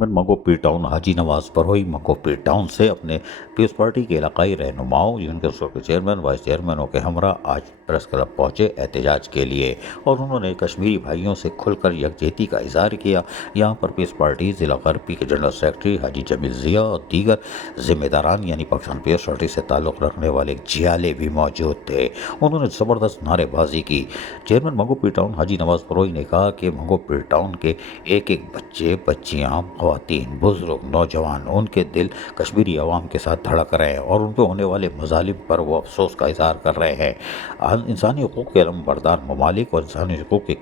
Chairman मंगो पीर town हाजी नवाज बरोई मंगो पीर town से अपने peoples party के इलाकाई रहनुमाओं, यूनियन काउंसिल के चेयरमैन, वाइस चेयरमैनों के हमरा आज प्रेस क्लब पहुंचे एहतजाज के लिए और उन्होंने कश्मीरी भाइयों से खुलकर यकजहती का इजहार किया। यहाँ पर पीपल्स पार्टी ज़िला गरबी के जनरल सेक्रेटरी हाजी जमील ज़िया और दीगर जिम्मेदारान यानी पाकिस्तान पीपल्स पार्टी से ताल्लुक़ रखने वाले जियाले भी मौजूद थे। उन्होंने ज़बरदस्त नारेबाजी की। चेयरमैन मंगो पीर टाउन हाजी नवाज बरोई ने कहा कि मंगो पीर टाउन के एक एक बच्चे, बच्चियाँ, ख़वातीन, बुज़ुर्ग, नौजवान, उनके दिल कश्मीरी अवाम के साथ धड़क रहे हैं और उन पर होने वाले मज़ालिम पर वो अफसोस का इज़हार कर रहे हैं। इंसानी हकूक़ के अलमबरदार ममालिक और इंसानी हकूक़ की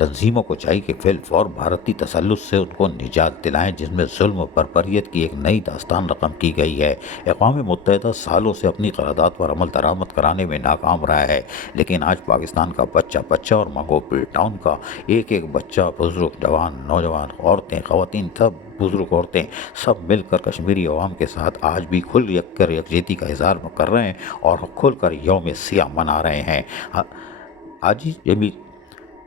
तंजीमों को चाहिए कि फिलफौर भारतीय तसल्लुत से उनको निजात दिलाएं, जिसमें जुल्म बरबरियत की एक नई दास्तान रकम की गई है। अक़वाम मुत्तहिदा सालों से अपनी क़रारदाद पर अमल दरामद कराने में नाकाम रहा है, लेकिन आज पाकिस्तान का बच्चा बच्चा और मंगो पीर टाउन का एक एक बच्चा, बुज़ुर्ग, जवान, नौजवान, औरतें, ख़वातीन, सब बुज़ुर्ग औरतें सब मिलकर कश्मीरी अवाम के साथ आज भी खुल यकजहती का इज़हार कर रहे हैं और खुल कर यौम सियाह मना रहे हैं। हाजी जमील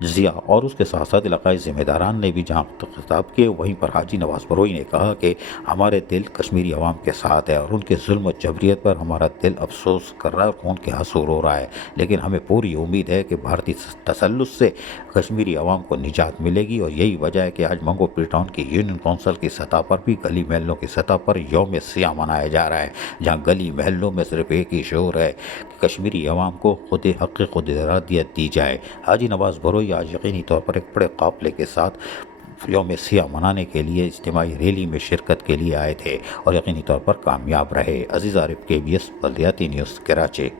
ज़िया और उसके साथ साथ इलाकाई ज़िम्मेदारान ने भी जहाँ खिताब किए, वहीं पर हाजी नवाज बरोई ने कहा कि हमारे दिल कश्मीरी अवाम के साथ है और उनके जुल्म और जबरियत पर हमारा दिल अफसोस कर रहा है और खून के आंसू रो रहा है, लेकिन हमें पूरी उम्मीद है कि भारतीय तसल्लुत से कश्मीरी अवाम को निजात मिलेगी। और यही वजह है कि आज मंगो पीर टाउन की यूनियन काउंसिल की सतह पर भी गली महलों की सतह पर यौम सियाह मनाया जा रहा है, जहाँ गली महलों में सिर्फ एक ही शोर है कि कश्मीरी अवाम को खुद हक़ खुद इरादियत दी जाए। हाजी नवाज बरोई आज यकीनी तौर पर एक बड़े काफ़िले के साथ यौम सियाह मनाने के लिए इज्तिमाई रैली में शिरकत के लिए आए थे और यकीनी तौर पर कामयाब रहे। अजीज़ आरिफ, KBS बल्दियाती न्यूज़, कराची।